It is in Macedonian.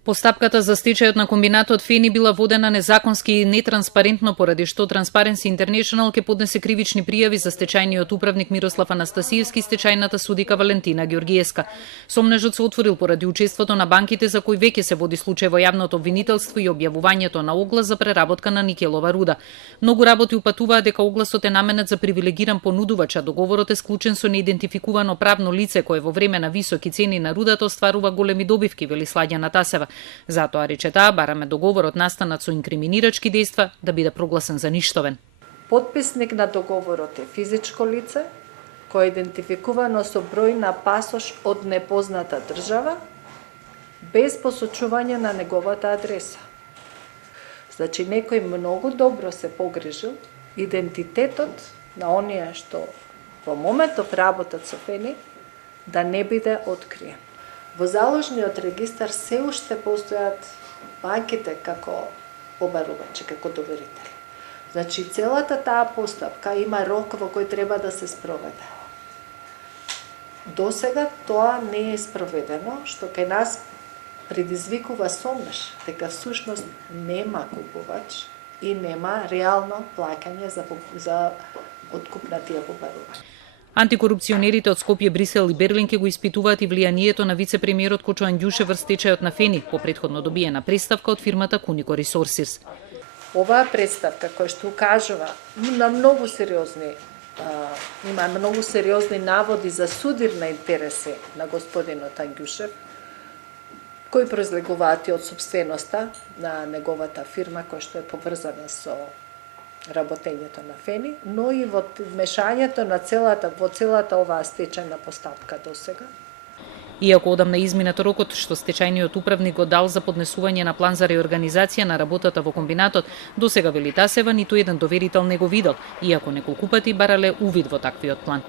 Постапката за стечајот на комбинатот Фени била водена незаконски и нетранспарентно, поради што Transparency International ќе поднесе кривични пријави за стечајниот управник Мирослав Анастасиевски и стечајната судика Валентина Ѓоргиевска. Сомнежот се отворил поради учеството на банките за кои веќе се води случај во јавното обвинителство и објавувањето на оглас за преработка на никелова руда. Многу работи упатуваат дека огласот е наменет за привилегиран понудувач, а договорот е склучен со неидентификувано правно лице кое во време на високи цени на рудата остварува големи добивки, вели Сладјана Тасева. Затоа, рече таа, бараме договорот настанат со инкриминирачки дејства да биде прогласен за ништовен. Потписник на договорот е физичко лице, кое е идентификувано со број на пасош од непозната држава, без посочување на неговата адреса. Значи, некој многу добро се погрижил идентитетот на оние што во моментов работат со Фени да не биде откриен. Во заложниот регистар се уште постојат банките како обарувачи, како доверители. Значи, целата таа постапка има рок во кој треба да се спроведе. Досега тоа не е спроведено, што кај нас предизвикува сомнеш дека всушност нема купувач и нема реално плаќање за откуп на тие побарувања. Антикорупционерите од Скопје, Брисел и Берлин ќе го испитуваат и влијанието на вице-премиерот Кочо Андјуше врз стечајот на Фени, по претходно добиена представка од фирмата Кунико Resources. Оваа представка која што укажува на многу сериозни има многу сериозни наводи за судир на интереси на господинот Андјушев, кои произлегуваат и од собственоста на неговата фирма која што е поврзана со работењето на Фени, но и во мешањето на целата оваа стечајна постапка досега. Иако одамна изминат рокот што стечајниот управник го дал за поднесување на план за реорганизација на работата во комбинатот, досега вели Тасева ниту еден доверител не го видел, иако неколку пати барале увид во таквиот план.